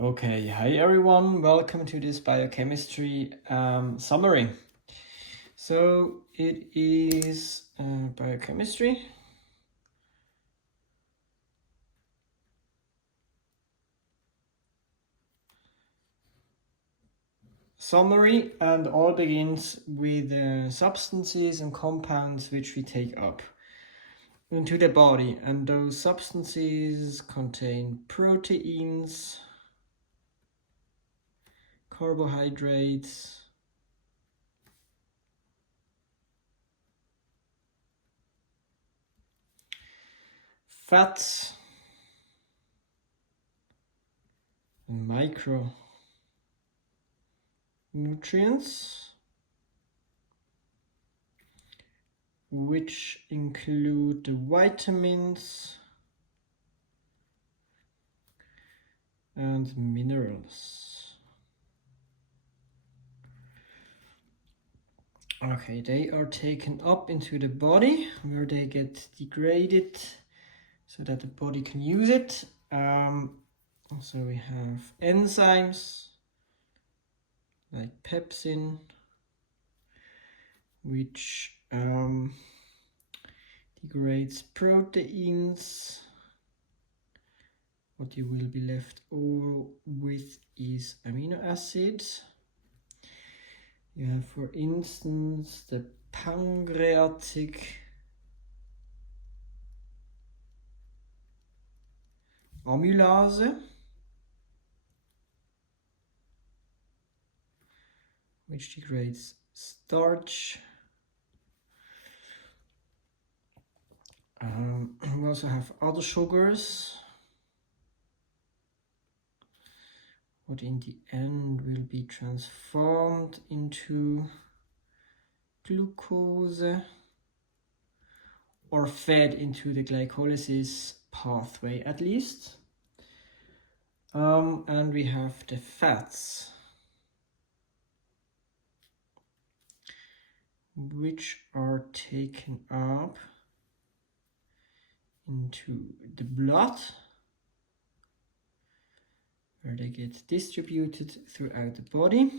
Okay, hi everyone, welcome to this biochemistry summary. So it is biochemistry. Summary, and all begins with substances and compounds which we take up into the body, and those substances contain proteins, carbohydrates, fats, and micronutrients, which include the vitamins and minerals. Okay, they are taken up into the body where they get degraded so that the body can use it. So we have enzymes like pepsin, which degrades proteins. What you will be left over with is amino acids. You have, for instance, the pancreatic amylase, which degrades starch. We also have other sugars, what in the end will be transformed into glucose or fed into the glycolysis pathway at least. And we have the fats, which are taken up into the blood, where they get distributed throughout the body.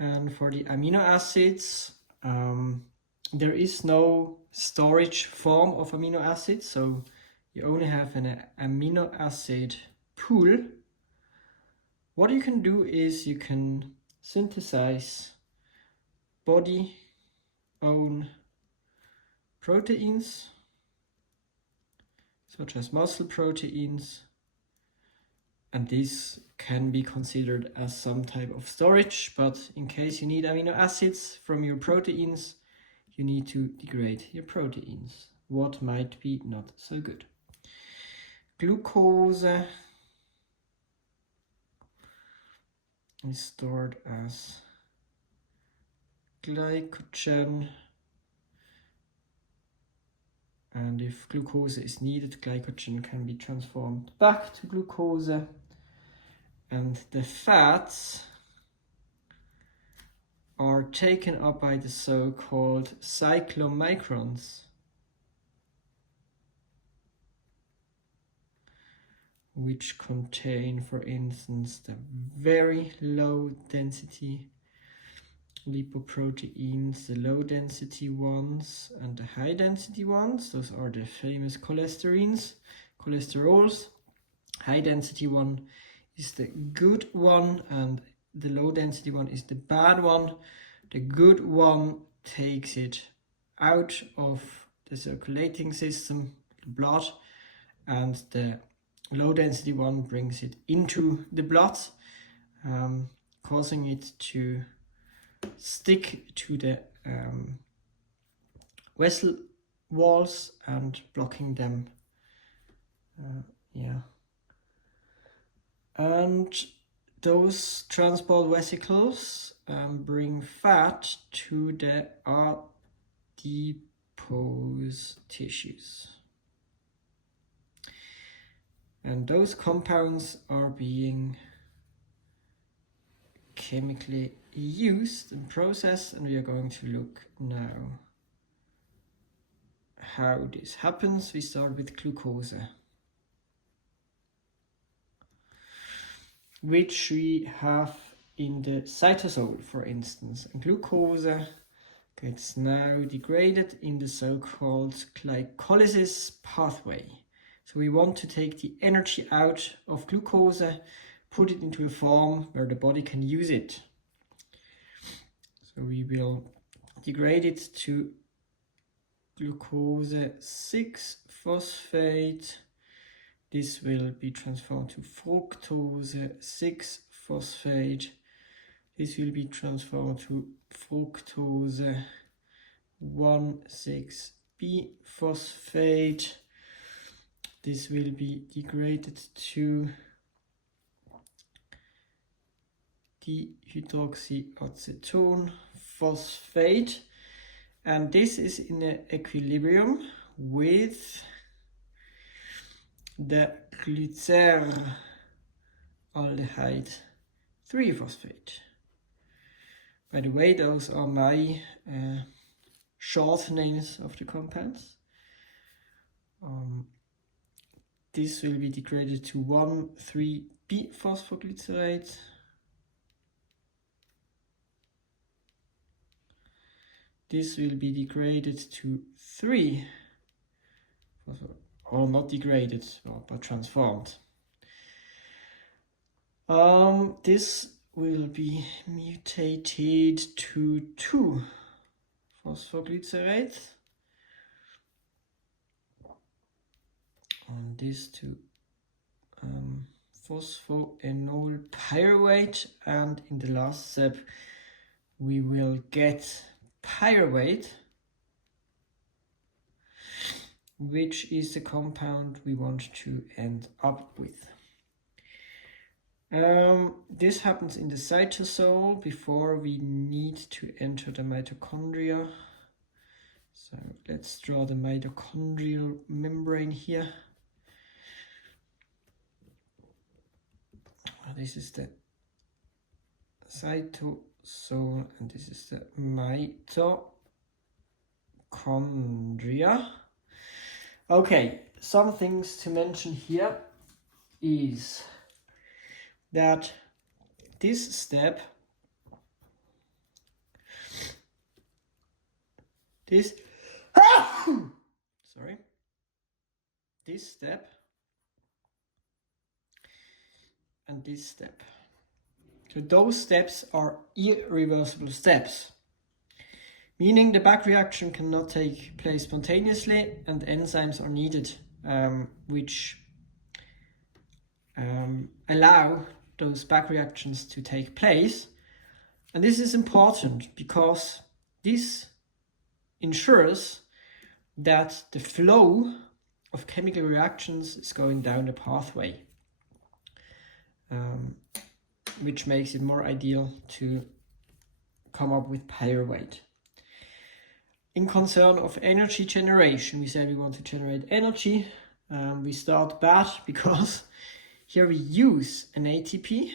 And for the amino acids, there is no storage form of amino acids, so you only have an amino acid pool. What you can do is you can synthesize body-own proteins, such as muscle proteins, and these can be considered as some type of storage, but in case you need amino acids from your proteins, you need to degrade your proteins, what might be not so good. Glucose is stored as glycogen, and if glucose is needed, glycogen can be transformed back to glucose. And the fats are taken up by the so-called cyclomicrons, which contain, for instance, the very low density lipoproteins, the low density ones and the high density ones. Those are the famous cholesterols. High density one is the good one and the low density one is the bad one. The good one takes it out of the circulating system, the blood, and the low density one brings it into the blood, causing it to stick to the vessel walls and blocking them. And those transport vesicles bring fat to the adipose tissues. And those compounds are being chemically used and processed, and we are going to look now how this happens. We start with glucose. which we have in the cytosol, for instance. And glucose gets now degraded in the so-called glycolysis pathway. So we want to take the energy out of glucose, put it into a form where the body can use it. So we will degrade it to glucose 6-phosphate. This will be transformed to fructose 6-phosphate. This will be transformed to fructose 1,6-B-phosphate. This will be degraded to dihydroxyacetone phosphate, and this is in equilibrium with the glyceraldehyde 3-phosphate. By the way, those are my short names of the compounds. This will be degraded to 1,3-B-phosphoglycerate. This will be degraded to 3, or not degraded, but transformed. This will be mutated to 2-phosphoglycerate. And this to phosphoenol pyruvate, and in the last step we will get pyruvate, which is the compound we want to end up with. This happens in the cytosol before we need to enter the mitochondria. So let's draw the mitochondrial membrane here. This is the cytosol and this is the mitochondria. Okay, some things to mention here is that this step, this step and this step. So those steps are irreversible steps, meaning the back reaction cannot take place spontaneously and enzymes are needed which allow those back reactions to take place. And this is important because this ensures that the flow of chemical reactions is going down the pathway, which makes it more ideal to come up with pyruvate. In concern of energy generation, we said we want to generate energy. We start bad because here we use an ATP,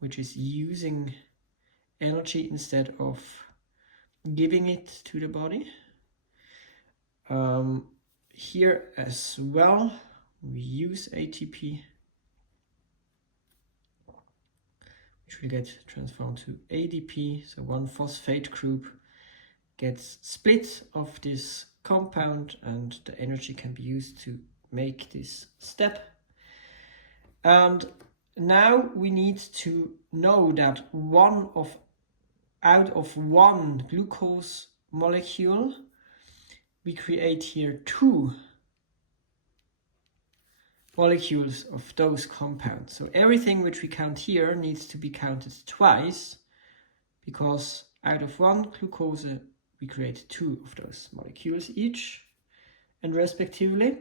which is using energy instead of giving it to the body. Here as well, we use ATP, which will get transformed to ADP. So one phosphate group gets split of this compound and the energy can be used to make this step. And now we need to know that out of one glucose molecule, we create here 2 molecules of those compounds. So everything which we count here needs to be counted twice, because out of one glucose we create 2 of those molecules each and respectively.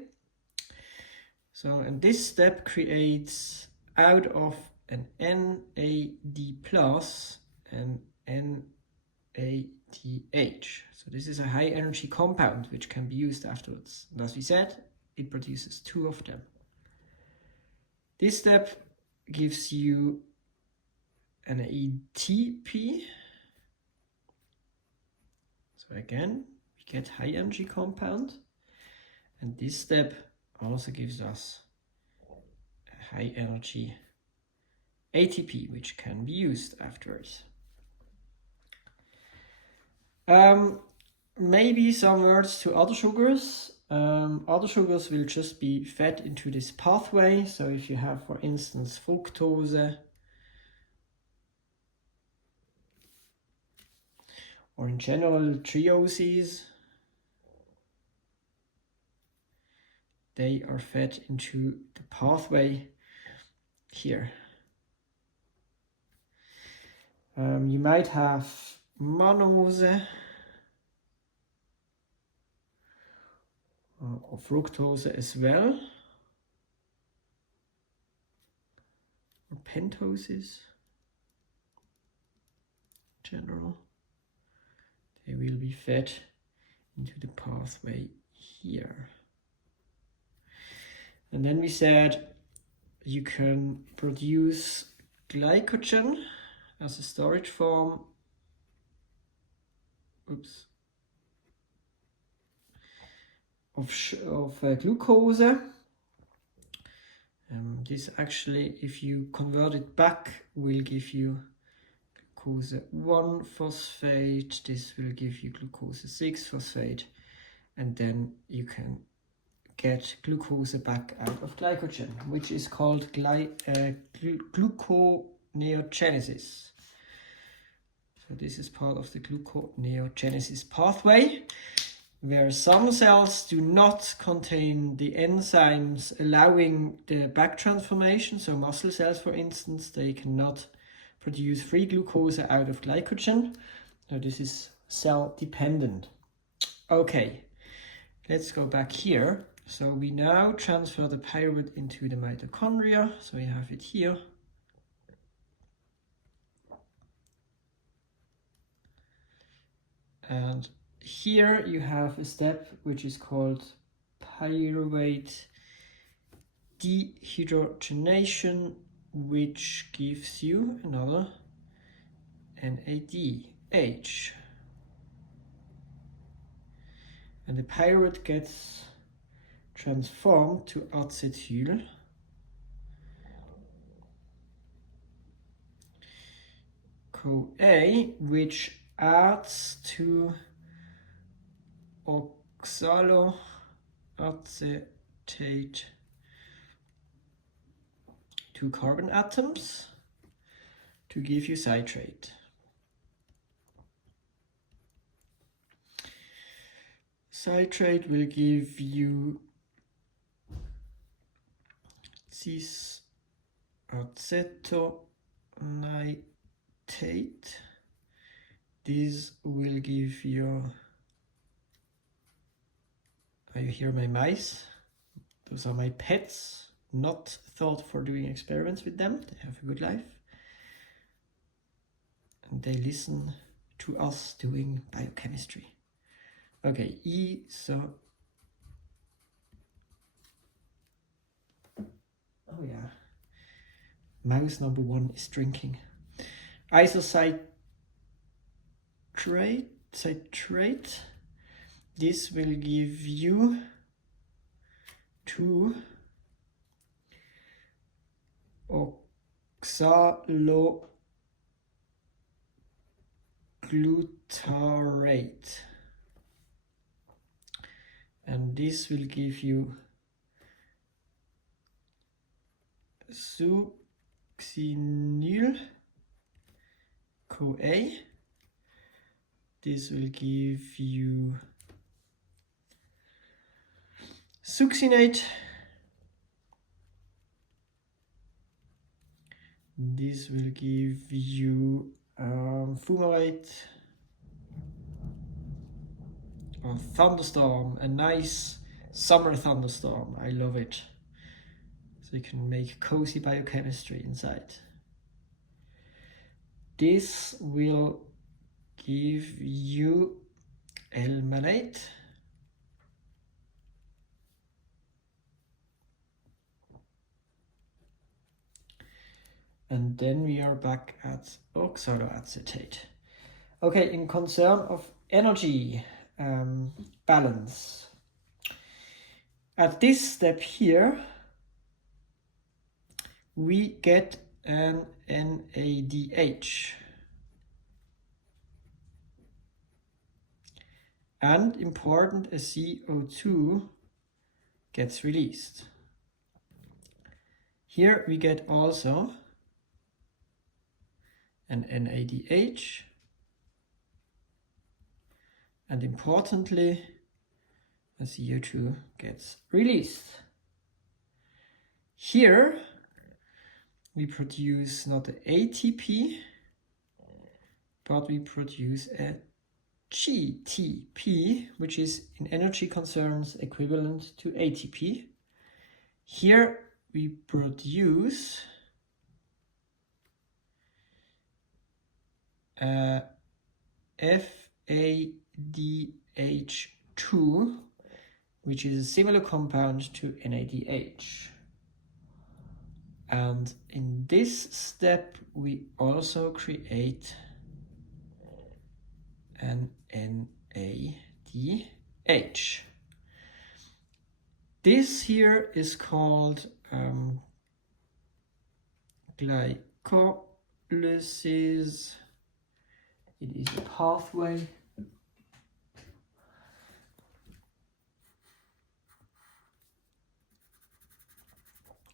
So, and this step creates out of an NAD plus and NADH. So this is a high energy compound which can be used afterwards. And as we said, it produces 2 of them. This step gives you an ATP. So again, we get high energy compound. And this step also gives us a high energy ATP, which can be used afterwards. Maybe some words to other sugars. Other sugars will just be fed into this pathway. So if you have, for instance, fructose, or in general trioses, they are fed into the pathway here. You might have mannose or fructose as well, or pentoses in general. They will be fed into the pathway here. And then we said you can produce glycogen as a storage form. Oops. Of glucose. This actually, if you convert it back, will give you glucose 1 phosphate. This will give you glucose 6 phosphate, and then you can get glucose back out of glycogen, which is called gluconeogenesis. So this is part of the gluconeogenesis pathway, where some cells do not contain the enzymes allowing the back transformation. So muscle cells, for instance, they cannot produce free glucose out of glycogen. So this is cell dependent. Okay, let's go back here. So we now transfer the pyruvate into the mitochondria. So we have it here. And here you have a step which is called pyruvate dehydrogenation, which gives you another NADH. And the pyruvate gets transformed to acetyl CoA, which adds to oxaloacetate 2 carbon atoms to give you citrate. Citrate will give you cis-acetonitrate. This will give you, you hear my mice? Those are my pets, not thought for doing experiments with them. They have a good life. And they listen to us doing biochemistry. Okay, oh yeah, mouse number 1 is drinking. Citrate. This will give you 2 oxaloglutarate, and this will give you succinyl CoA. This will give you succinate. This will give you fumarate or thunderstorm, a nice summer thunderstorm. I love it. So you can make cozy biochemistry inside. This will give you L-malate. And then we are back at oxaloacetate. Okay, in concern of energy balance. At this step here, we get and NADH. And important, a CO2 gets released. Here we get also an NADH, and importantly, a CO2 gets released. Here we produce not an ATP, but we produce a GTP, which is in energy concerns equivalent to ATP. Here we produce FADH2, which is a similar compound to NADH. And in this step we also create an NADH. This here is called glycolysis. It is a pathway.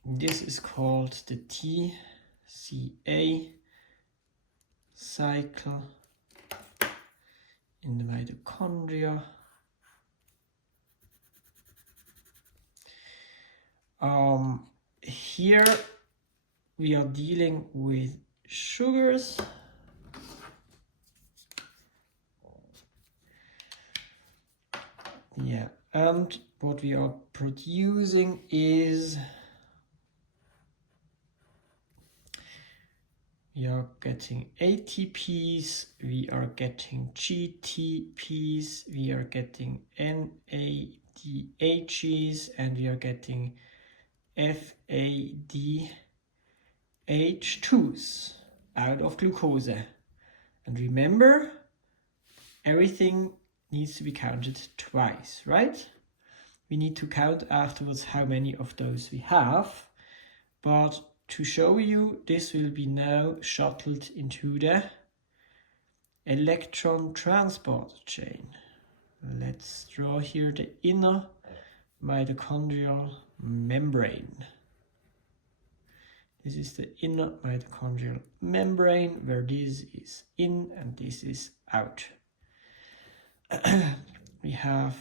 This is called the TCA cycle in the mitochondria. Here we are dealing with sugars. Yeah, and what we are producing is we are getting ATPs, we are getting GTPs, we are getting NADHs, and we are getting FADH2s out of glucose. And remember, everything needs to be counted twice, right? We need to count afterwards how many of those we have, but to show you, this will be now shuttled into the electron transport chain. Let's draw here the inner mitochondrial membrane. This is the inner mitochondrial membrane where this is in and this is out. We have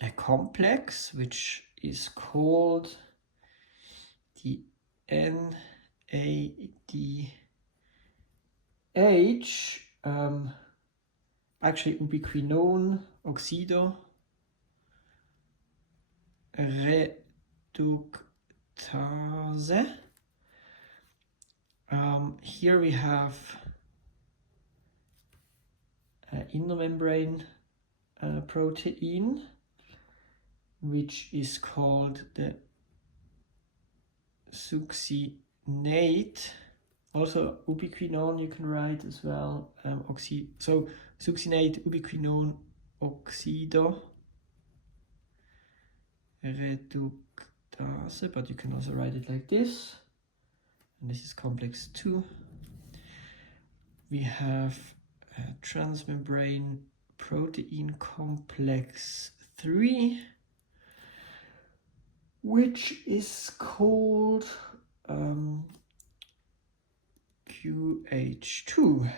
a complex which is called the NADH, actually ubiquinone oxido reductase. Here we have an inner membrane protein which is called the succinate. Also ubiquinone you can write as well. So succinate ubiquinone oxido reductase, but you can also write it like this. And this is complex 2. We have a transmembrane protein complex 3, which is called QH2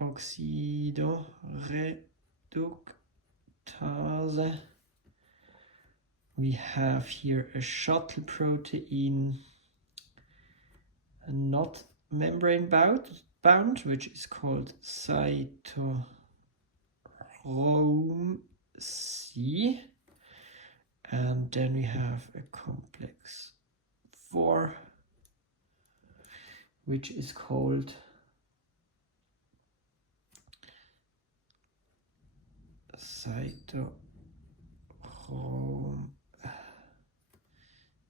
oxido reductase. We have here a shuttle protein not membrane bound, which is called cytochrome C. And then we have a complex 4, which is called cytochrome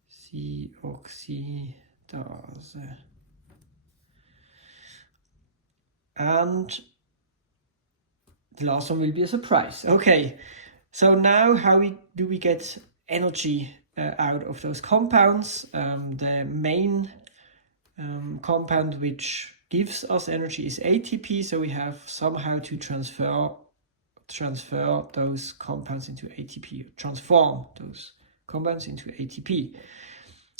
C oxidase. And the last one will be a surprise. Okay, so now how do we get energy out of those compounds. The main compound which gives us energy is ATP, so we have somehow to transfer those compounds into ATP, transform those compounds into ATP.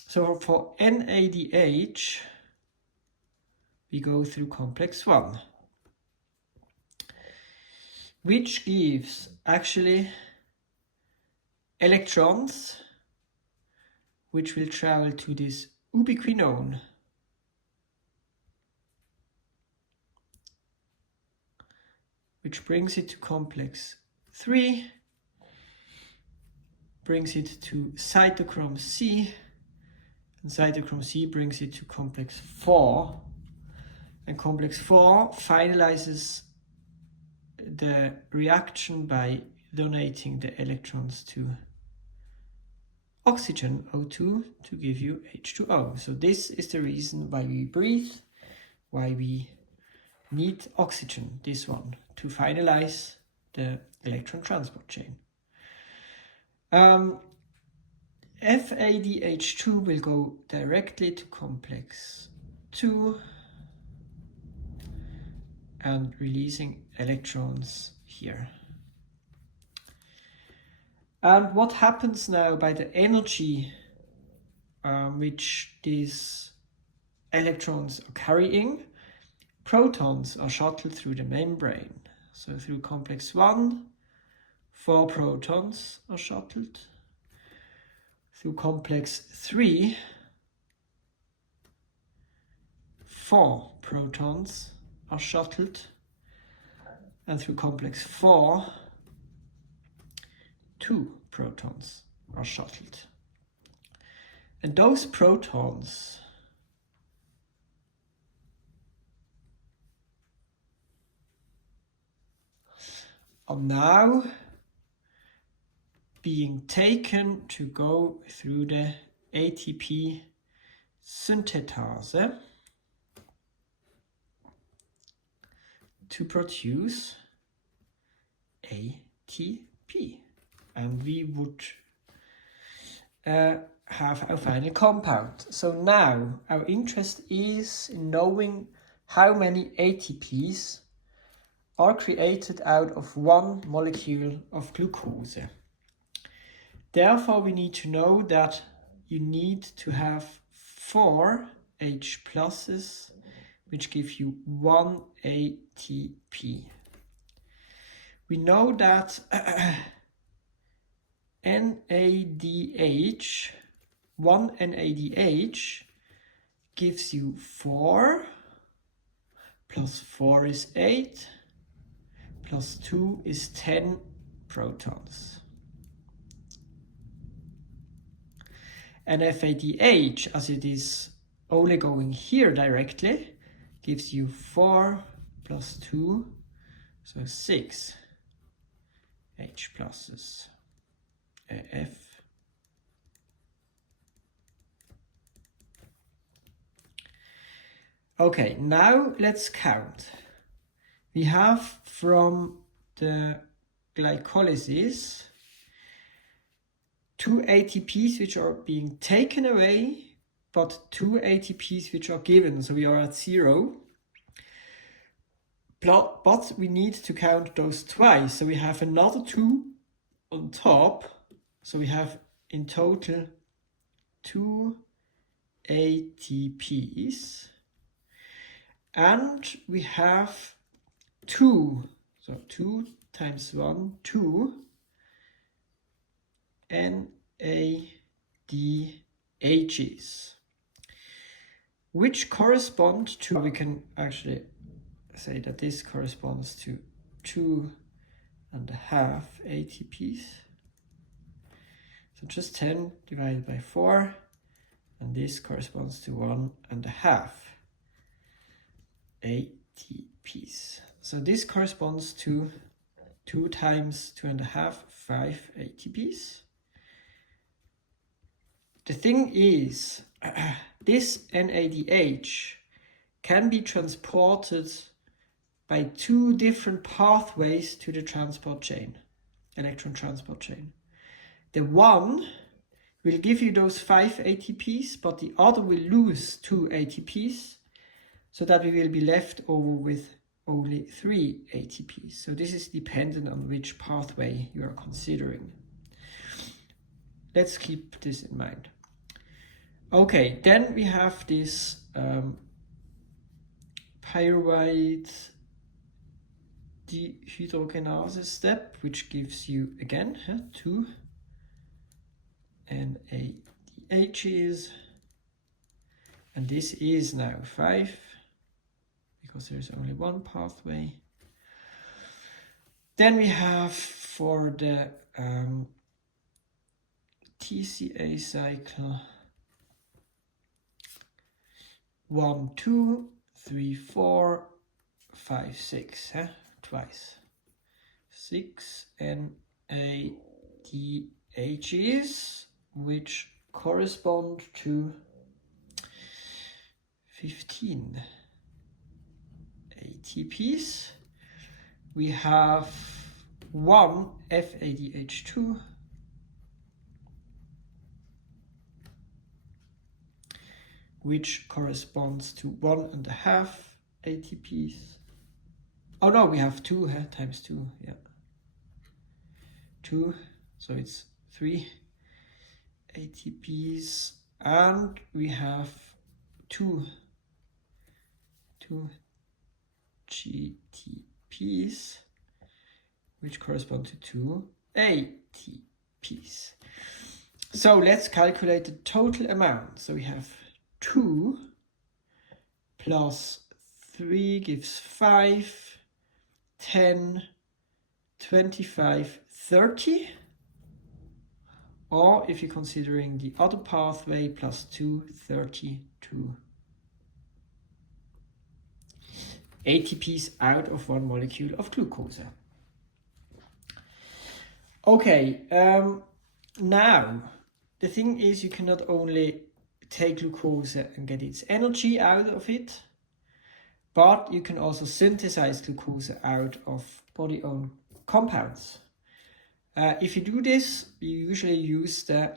So for NADH, we go through complex 1, which gives actually electrons which will travel to this ubiquinone, which brings it to complex 3, brings it to cytochrome C, and cytochrome C brings it to complex 4, and complex 4 finalizes the reaction by donating the electrons to oxygen, O2, to give you H2O. So this is the reason why we breathe, why we need oxygen, this one, to finalize the electron transport chain. FADH2 will go directly to complex 2 and releasing electrons here. And what happens now by the energy which these electrons are carrying? Protons are shuttled through the membrane. So through complex 1, 4 protons are shuttled. Through complex 3, 4 protons are shuttled. And through complex 4, 2 protons are shuttled. And those protons are now being taken to go through the ATP synthetase to produce ATP. And we would have our final compound. So now our interest is in knowing how many ATPs are created out of one molecule of glucose. Therefore, we need to know that you need to have 4 H pluses, which give you 1 ATP. We know that NADH, 1 NADH gives you 4, plus 4 is 8, plus 2 is 10 protons. And FADH, as it is only going here directly, gives you 4 plus 2, so 6 H pluses. F. Okay, now let's count. We have from the glycolysis 2 ATPs which are being taken away, but 2 ATPs which are given, so we are at 0. But we need to count those twice, so we have another 2 on top, so we have in total 2 ATPs, and we have 2, so 2 times 1, 2 NADHs, which correspond to, we can actually say that this corresponds to 2.5 ATPs. So just 10 divided by 4, and this corresponds to 1.5 ATPs. So this corresponds to 2 times 2.5, 5 ATPs. The thing is, this NADH can be transported by 2 different pathways to the transport chain, electron transport chain. The one will give you those 5 ATPs, but the other will lose 2 ATPs, so that we will be left over with only 3 ATPs. So this is dependent on which pathway you are considering. Let's keep this in mind. Okay, then we have this pyruvate dehydrogenase step, which gives you again 2 NADHs, and this is now 5 because there's only one pathway. Then we have for the TCA cycle 1, 2, 3, 4, 5, 6, twice 6 NADHs, which correspond to 15 ATPs. We have 1 FADH2, which corresponds to 1.5 ATPs. Oh no, we have 2 times 2, yeah. 2, so it's 3 ATPs, and we have 2 GTPs, which correspond to 2 ATPs. So let's calculate the total amount. So we have 2 plus 3 gives 5, 10, 25, 30. Or if you're considering the other pathway, plus 2, 32 ATPs out of 1 molecule of glucose. Okay, now the thing is, you cannot only take glucose and get its energy out of it, but you can also synthesize glucose out of body-owned compounds. If you do this, you usually use the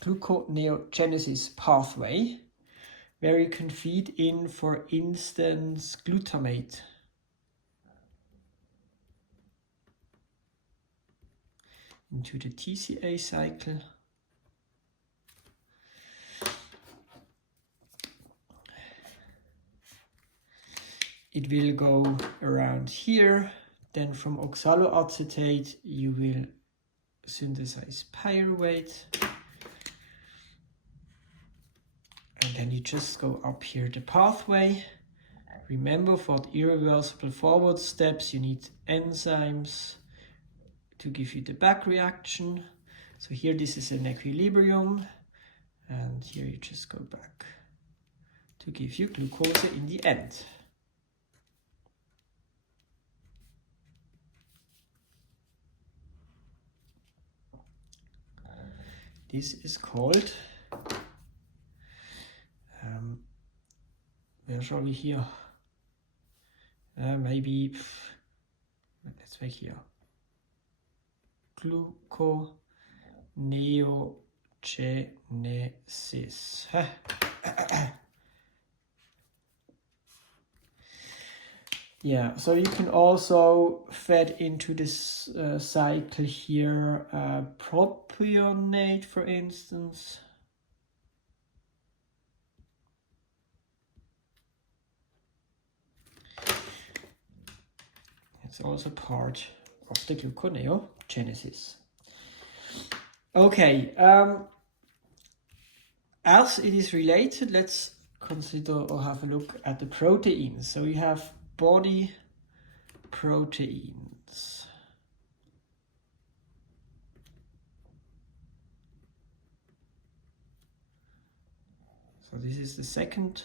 gluconeogenesis pathway, where you can feed in, for instance, glutamate. Into the TCA cycle. It will go around here. Then from oxaloacetate you will synthesize pyruvate. And then you just go up here the pathway. Remember, for the irreversible forward steps you need enzymes to give you the back reaction. So here this is an equilibrium, and here you just go back to give you glucose in the end. This is called, where shall we here? Maybe, let's make here, Gluconeogenesis. Yeah, so you can also feed into this cycle here propionate, for instance. It's also part of the gluconeogenesis. Okay, as it is related, let's consider or have a look at the proteins. So you have body proteins. So this is the second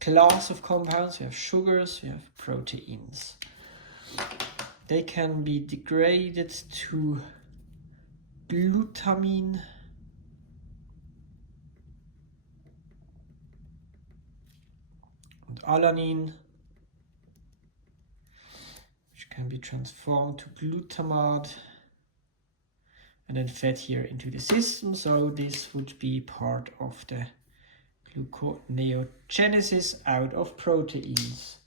class of compounds. We have sugars, we have proteins. They can be degraded to glutamine, and alanine, which can be transformed to glutamate and then fed here into the system. So this would be part of the gluconeogenesis out of proteins.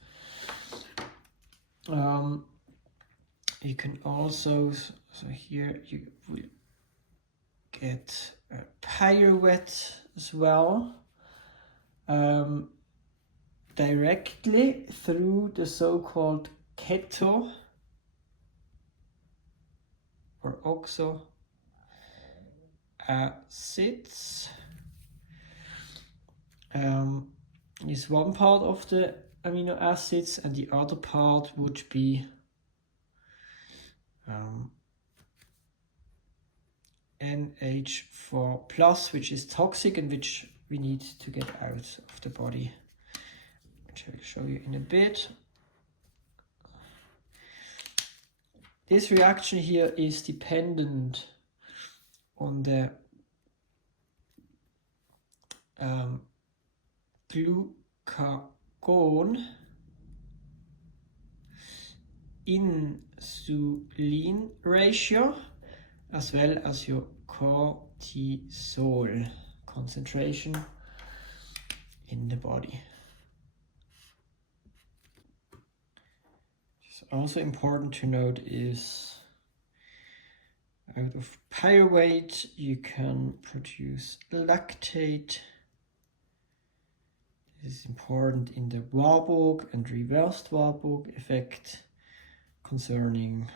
You can also, so here you will get a pyruvate as well, directly through the so-called keto or oxo acids. Is one part of the amino acids, and the other part would be NH4+, which is toxic and which we need to get out of the body, which I will show you in a bit. This reaction here is dependent on the glucagon insulin ratio, as well as your cortisol concentration in the body. What's also important to note is out of pyruvate you can produce lactate. This is important in the Warburg and reversed Warburg effect concerning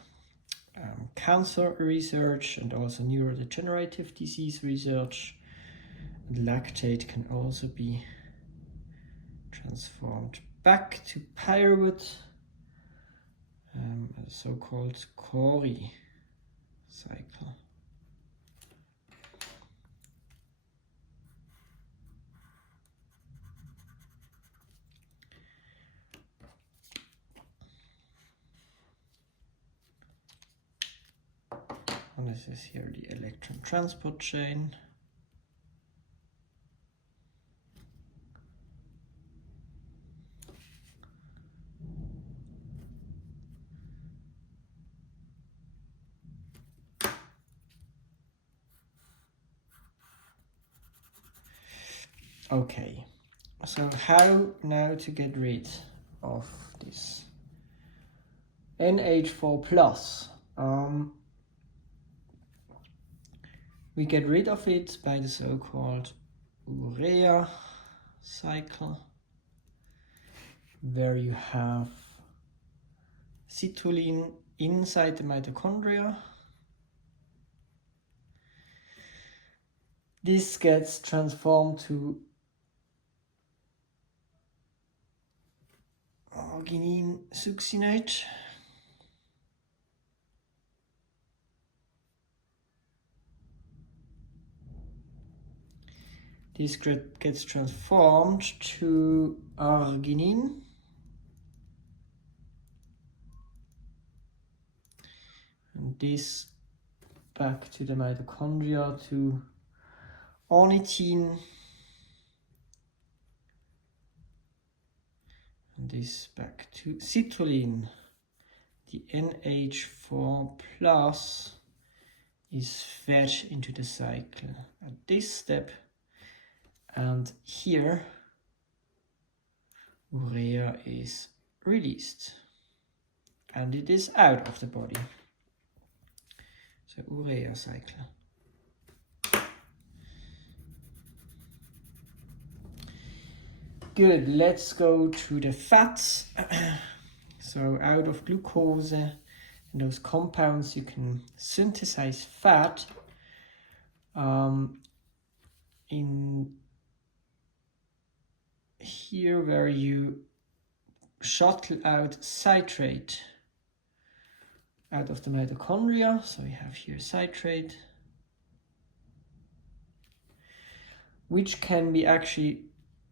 cancer research and also neurodegenerative disease research. And lactate can also be transformed back to pyruvate, a so-called Cori cycle. And this is here the electron transport chain. Okay, so how now to get rid of this NH4+? We get rid of it by the so-called Urea cycle, where you have citrulline inside the mitochondria. This gets transformed to arginine succinate. This gets transformed to arginine. And this back to the mitochondria to ornithine. And this back to citrulline. The NH4+ is fed into the cycle at this step. And here, urea is released, and it is out of the body. So urea cycle. Good, let's go to the fats. So out of glucose and those compounds you can synthesize fat in here where you shuttle out citrate out of the mitochondria. So we have here citrate, which can be actually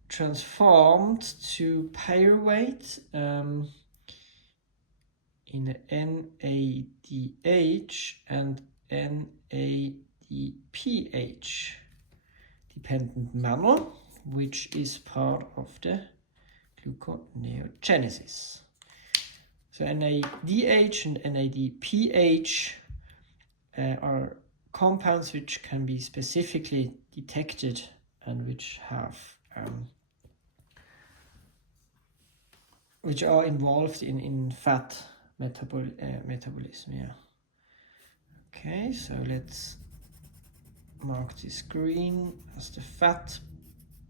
transformed to pyruvate in NADH and NADPH dependent manner, which is part of the gluconeogenesis. So NADH and NADPH are compounds which can be specifically detected and which are involved in fat metabolism. Yeah. Okay, so let's mark this green as the fat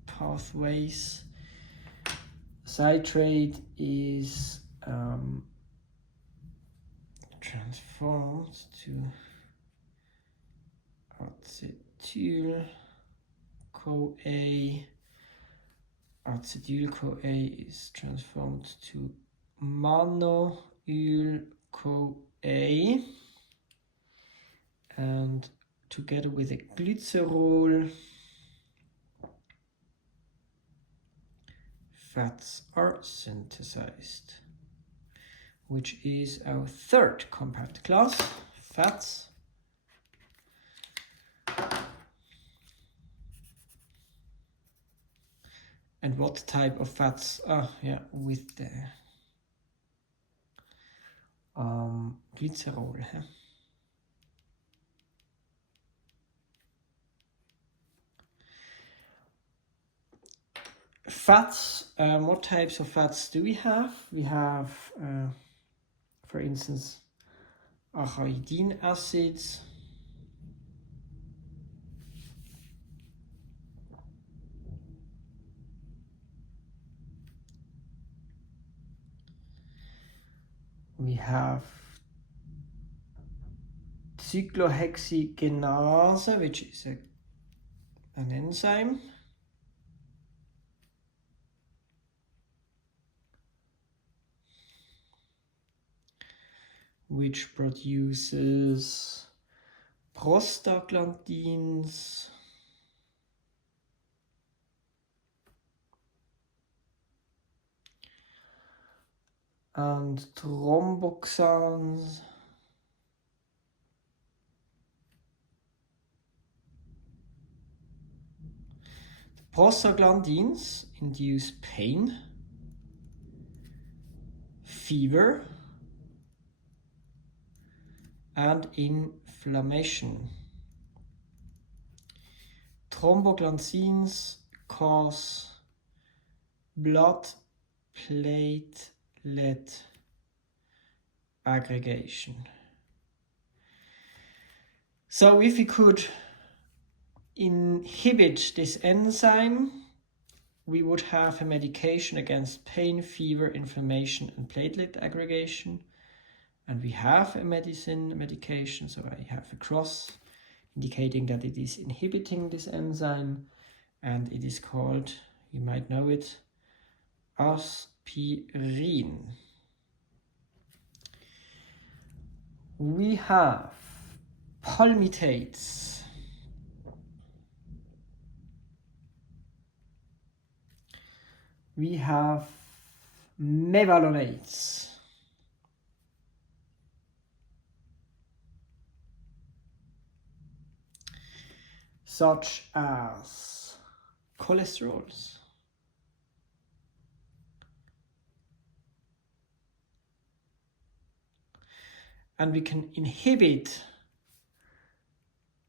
pathways. Citrate is transformed to acetyl-CoA. Acetyl-CoA is transformed to monoyl-CoA, and together with a glycerol, fats are synthesized, which is our third compound class, fats. And what type of fats? With the glycerol. Fats, what types of fats do we have? We have, for instance, arachidinic acids, we have cyclohexygenase, which is an enzyme. Which produces prostaglandins, and thromboxanes, the prostaglandins induce pain, fever, and inflammation. Thromboglandins cause blood platelet aggregation. So if we could inhibit this enzyme, we would have a medication against pain, fever, inflammation, and platelet aggregation. And we have a medication, so I have a cross indicating that it is inhibiting this enzyme, and it is called, you might know it, aspirin. We have palmitates. We have mevallonates. Such as cholesterols. And we can inhibit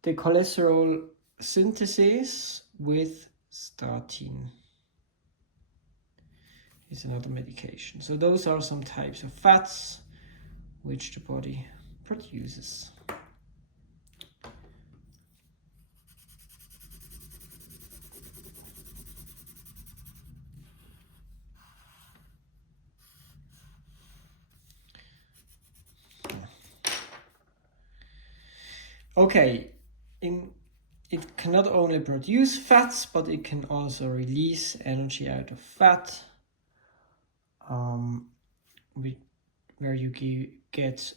the cholesterol synthesis with statin. Is another medication. So those are some types of fats which the body produces. Okay, it can not only produce fats, but it can also release energy out of fat, where you get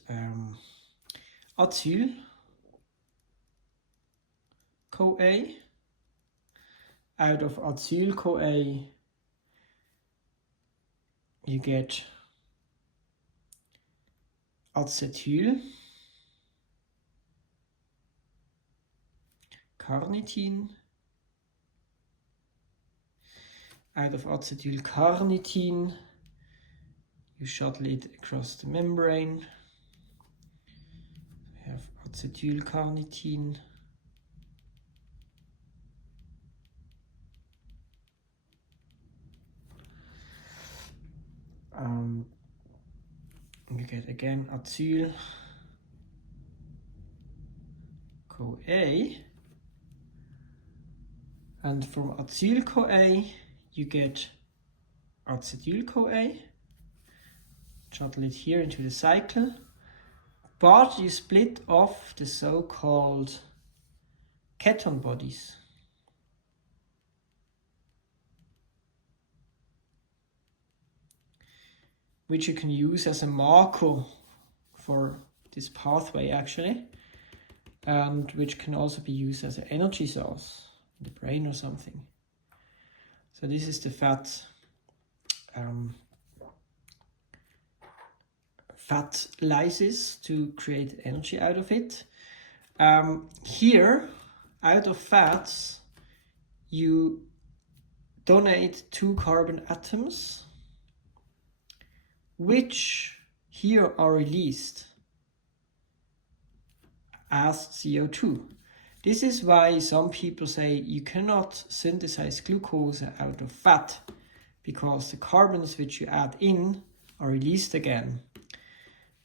acyl-CoA. Out of acyl-CoA, you get acetyl, carnitin. Out of acetyl-carnitin, you shuttle it across the membrane. We have acetylcarnitine. You get again acyl-CoA, and from acyl-CoA you get acetyl-CoA. Shuttle it here into the cycle, but you split off the so-called keton bodies. Which you can use as a marker for this pathway actually, and which can also be used as an energy source in the brain or something. So this is the fat lysis to create energy out of it. Here, out of fats, you donate 2 carbon atoms, which here are released as CO2. This is why some people say you cannot synthesize glucose out of fat, because the carbons which you add in are released again.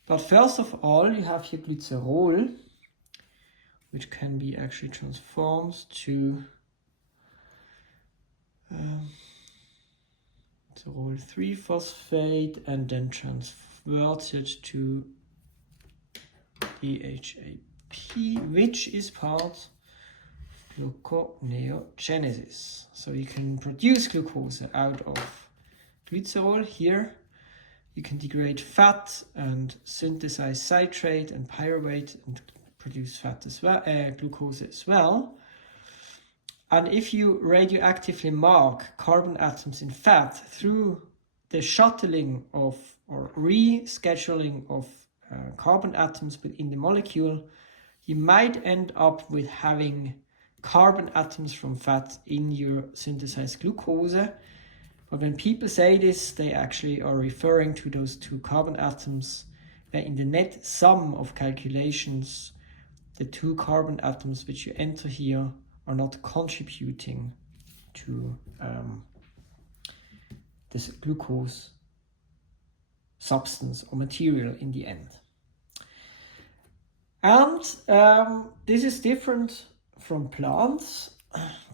But first of all, you have here glycerol, which can be actually transformed to glycerol 3-phosphate and then converted to DHAP, which is part of gluconeogenesis. So you can produce glucose out of glycerol. Here you can degrade fat and synthesize citrate and pyruvate and produce fat as well, glucose as well. And if you radioactively mark carbon atoms in fat through the shuttling of or rescheduling of carbon atoms within the molecule, you might end up with having carbon atoms from fat in your synthesized glucose. But when people say this, they actually are referring to those 2 carbon atoms. In the net sum of calculations, the 2 carbon atoms which you enter here are not contributing to this glucose substance or material in the end. And this is different from plants.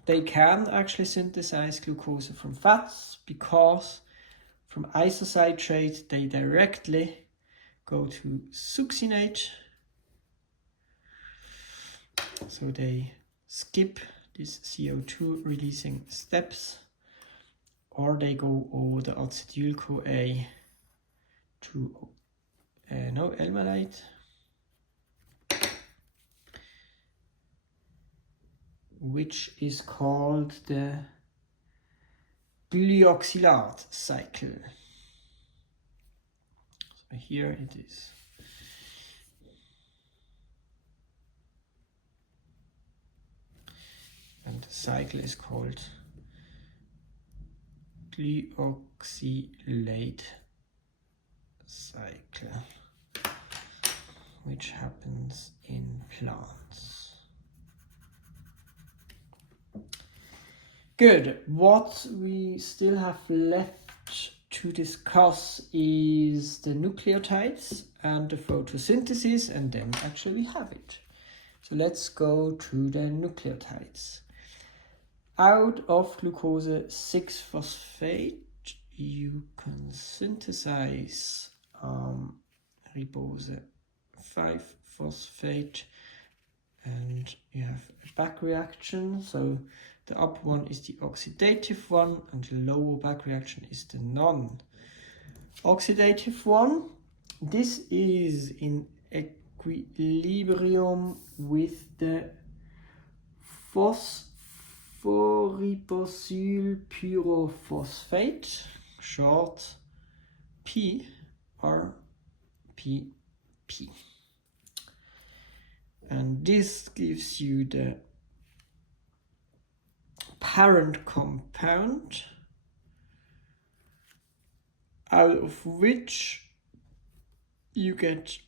They can actually synthesize glucose from fats, because from isocitrate they directly go to succinate. So they skip these CO2 releasing steps, or they go over the acetyl-CoA to elmalate, which is called the glyoxylate cycle. So here it is. And the cycle is called glyoxylate cycle, which happens in plants. Good. What we still have left to discuss is the nucleotides and the photosynthesis, and then actually we have it. So let's go to the nucleotides. Out of glucose 6-phosphate, you can synthesize ribose 5-phosphate, and you have a back reaction. So the up one is the oxidative one, and the lower back reaction is the non-oxidative one. This is in equilibrium with the phosphoribosyl pyrophosphate, short PRPP. And this gives you the parent compound, out of which you get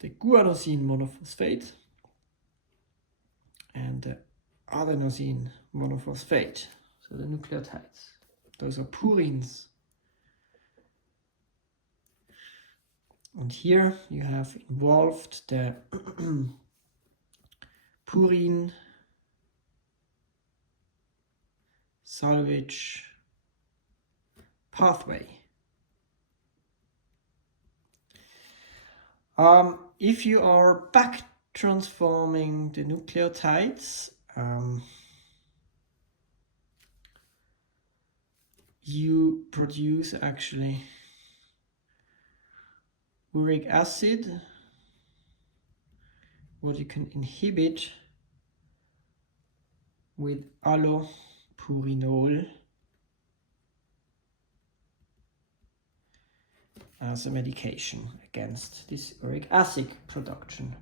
the guanosine monophosphate and the adenosine monophosphate, so the nucleotides. Those are purines. And here you have involved the Purine Salvage Pathway. If you are back transforming the nucleotides, you produce actually uric acid, what you can inhibit with allopurinol as a medication against this uric acid production.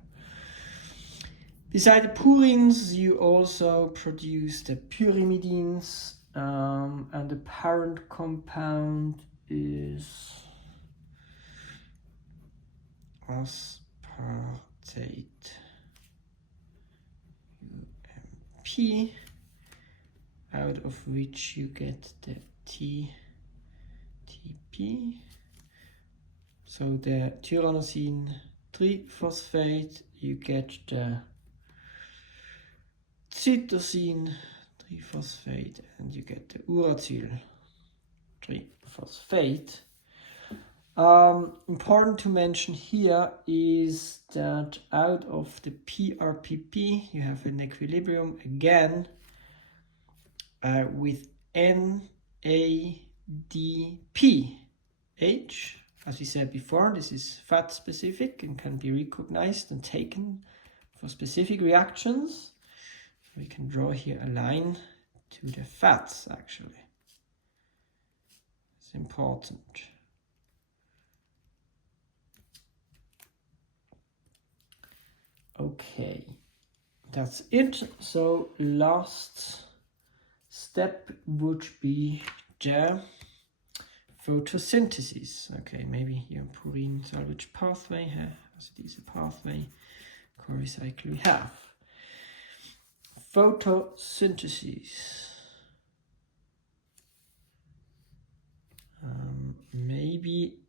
Beside the purines, you also produce the pyrimidines, and the parent compound is aspartate UMP, out of which you get the TTP. So the tyrannosine triphosphate, you get the cytosine triphosphate, and you get the uracil triphosphate. Important to mention here is that out of the PRPP you have an equilibrium again with NADPH. As we said before, this is fat specific and can be recognized and taken for specific reactions. We can draw here a line to the fats actually. It's important. Okay, that's it. So last step would be the photosynthesis. Okay, maybe here Purine Salvage Pathway, as it is a pathway, Cori cycle we have. Photosynthesis. Maybe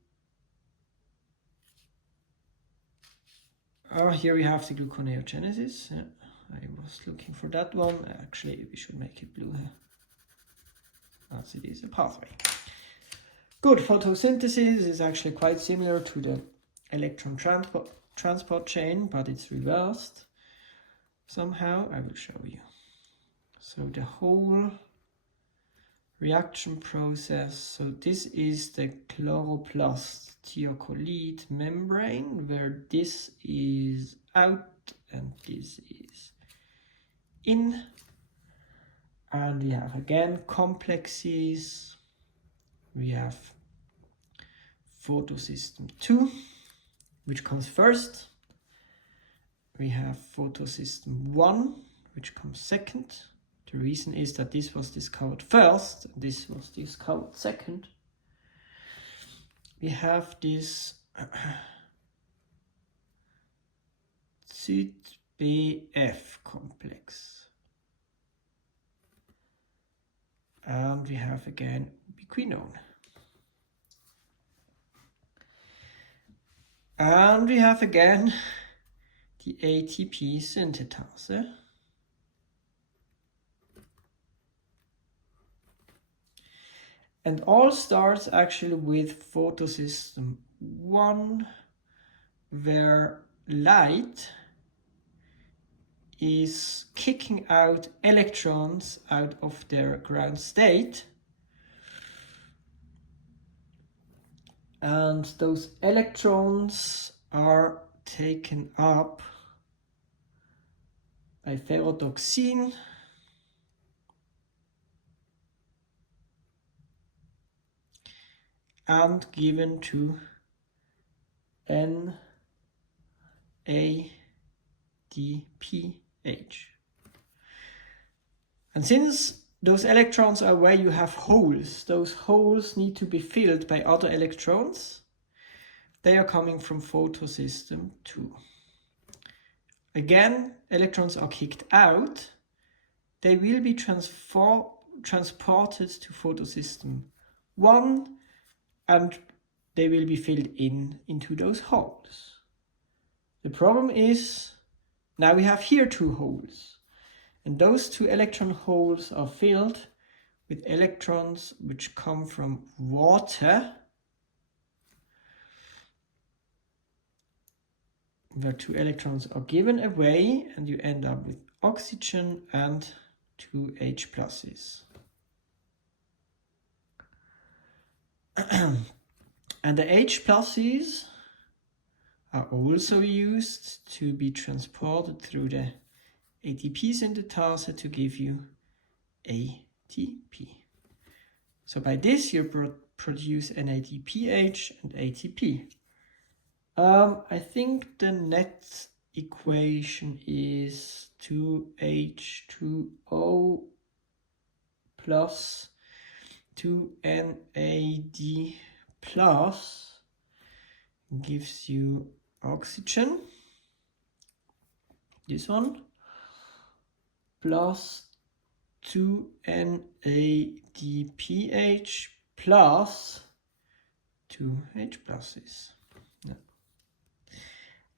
here we have the gluconeogenesis. Yeah, I was looking for that one. Actually, we should make it blue here, as it is a pathway. Good. Photosynthesis is actually quite similar to the electron transport chain, but it's reversed somehow. I will show you. So the whole reaction process, so this is the chloroplast thiocholide membrane, where this is out and this is in, and we have again complexes. We have photosystem 2, which comes first. We have photosystem 1, which comes second. The reason is that this was discovered first, this was discovered second. We have this CYP-BF complex. And we have again ubiquinone. And we have again the ATP synthetase. And all starts actually with photosystem 1, where light is kicking out electrons out of their ground state. And those electrons are taken up by ferrotoxin, and given to NADPH. And since those electrons are where you have holes, those holes need to be filled by other electrons, they are coming from photosystem 2. Again, electrons are kicked out. They will be transported to photosystem 1, and they will be filled into those holes. The problem is, now we have here 2 holes, and those 2 electron holes are filled with electrons which come from water, where 2 electrons are given away, and you end up with oxygen and 2 H pluses. And the H pluses are also used to be transported through the ATP synthetaser to give you ATP. So by this you produce NADPH and ATP. I think the net equation is 2H2O plus 2NAD plus gives you oxygen, this one, plus 2NADPH plus 2 H pluses. Yeah.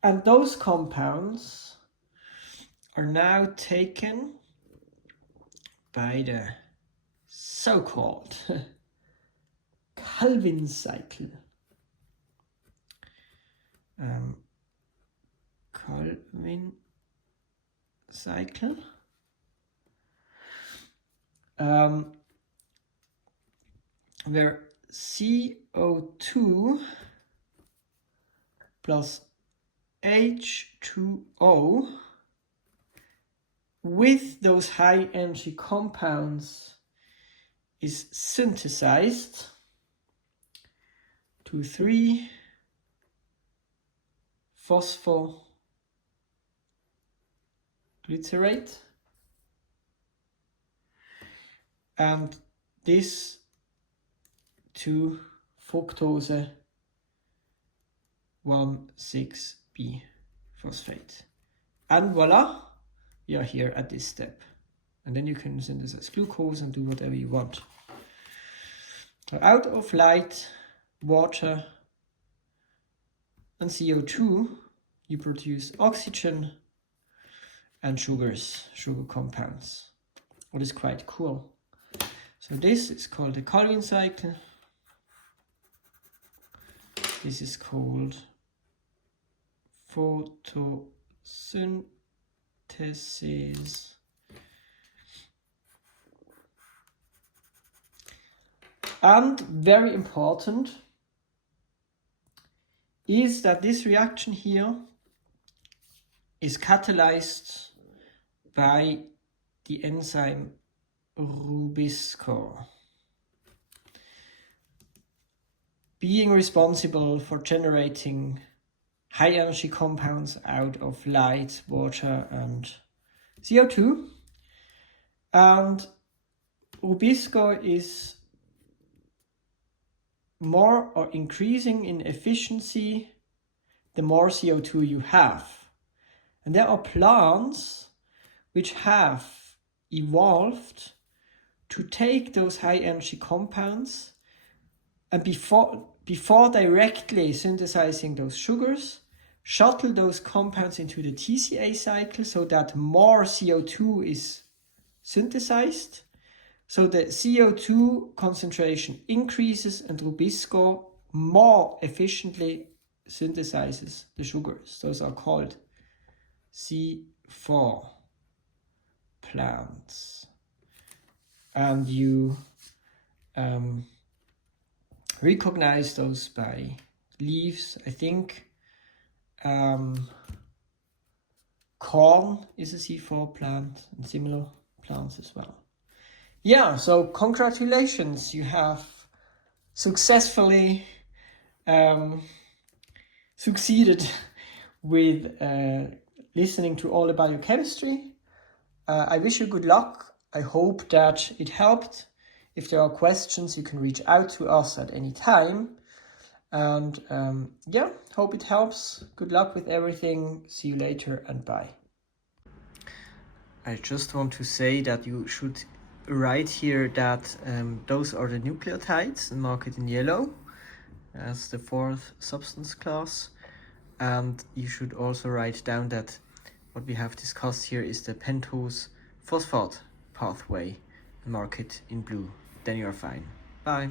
And those compounds are now taken by the so-called Calvin cycle. Calvin cycle. Where CO2 plus H2O with those high energy compounds is synthesized to 3-phosphoglycerate, and this to fructose 1,6-B phosphate. And voila, we are here at this step. And then you can synthesize glucose and do whatever you want. So out of light, water, and CO2, you produce oxygen and sugar compounds. What is quite cool. So this is called the Calvin cycle. This is called photosynthesis. And very important is that this reaction here is catalyzed by the enzyme Rubisco, being responsible for generating high energy compounds out of light, water and CO2. And Rubisco is more or increasing in efficiency the more CO2 you have. And there are plants which have evolved to take those high energy compounds and before directly synthesizing those sugars, shuttle those compounds into the TCA cycle so that more CO2 is synthesized. So the CO2 concentration increases and Rubisco more efficiently synthesizes the sugars. Those are called C4 plants. And you recognize those by leaves. I think corn is a C4 plant and similar plants as well. Yeah, so congratulations, you have successfully succeeded with listening to all the biochemistry. I wish you good luck. I hope that it helped. If there are questions, you can reach out to us at any time. And yeah, hope it helps. Good luck with everything. See you later and bye. I just want to say that you should write here that those are the nucleotides and mark it in yellow as the fourth substance class. And you should also write down that what we have discussed here is the pentose phosphate pathway and mark it in blue. Then you're fine. Bye.